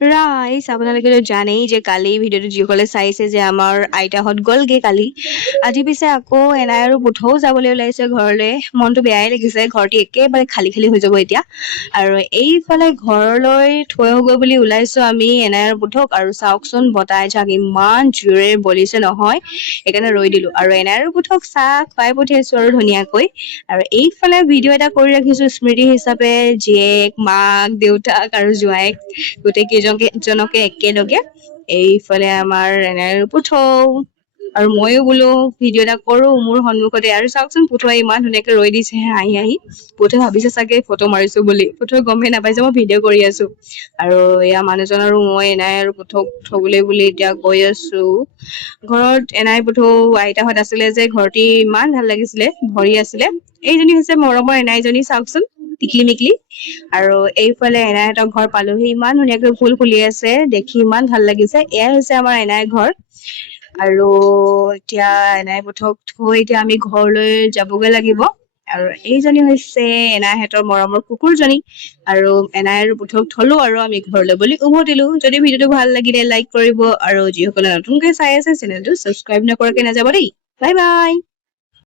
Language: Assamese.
ৰাইজ আপোনালোকেতো জানেই যে কালি ভিডিঅ'টো যিসকলে চাইছে যে আমাৰ আইতাহঁত গ'লগে কালি। আজি পিছে আকৌ এনাই আৰু পুথৌ যাবলৈ ওলাইছে ঘৰলৈ। মনটো বেয়াই লাগিছে, ঘৰটো একেবাৰে খালী খালী হৈ যাব এতিয়া। আৰু এইফালে ঘৰলৈ থৈ আহোগৈ বুলি ওলাইছো আমি এনাই আৰু পুথৌক। আৰু চাওকচোন বতাহ এজাক ইমান জোৰে বলিছে নহয়, সেইকাৰণে ৰৈ দিলো। আৰু এনাই আৰু পুথৌক চাহ খুৱাই পঠিয়াইছো আৰু ধুনীয়াকৈ। আৰু এইফালে ভিডিঅ' এটা কৰি ৰাখিছো স্মৃতি হিচাপে, জীয়েক, মাক, দেউতাক আৰু জোঁৱাইক গোটেই কেইজনকে একেলগে। এইফালে আমাৰ এনাই আৰু পুথৌ। আৰু মইও বোলো ভিডিঅ' এটা কৰো মোৰ সন্মুখতে। আৰু চাওকচোন পুথৌৱে ইমান ধুনীয়াকে ৰৈ দিছে হাঁহি হাঁহি। পুথৌৱে ভাবিছে চাগে ফটো মাৰিছো বুলি, পুথৌৱে গমেই নাপাইছে মই ভিডিঅ' কৰি আছো। আৰু এয়া মানুহজন আৰু মই এনাই আৰু পুথৌক থবলৈ বুলি এতিয়া গৈ আছো। ঘৰত এনাই পুথৌ আইতাহঁত আছিলে যে ঘৰটি ইমান ভাল লাগিছিলে, ভৰি আছিলে। এইজনী হৈছে মৰমৰ এনাইজনী, চাওকচোন টিকলি মিকলি। আৰু এইফালে এনাইহঁতৰ ঘৰ পালোহি, ইমান ধুনীয়াকৈ ফুল ফুলি আছে, দেখি ইমান ভাল লাগিছে। এয়াই হৈছে আমাৰ এনাইৰ ঘৰ। আৰু এতিয়া এনাই পুথৌক থৈ এতিয়া আমি ঘৰলৈ যাবগৈ লাগিব। আৰু এইজনী হৈছে এনাইহঁতৰ মৰমৰ কুকুৰজনী। আৰু এনাই আৰু পুথৌক থলো আৰু আমি ঘৰলৈ বুলি উভতিলো। যদি ভিডিঅ'টো ভাল লাগিলে লাইক কৰিব, আৰু যিসকলে নতুনকৈ চাই আছে চেনেলটো ছাবস্ক্ৰাইব নকৰাকৈ নাযাব দেই। Bye bye.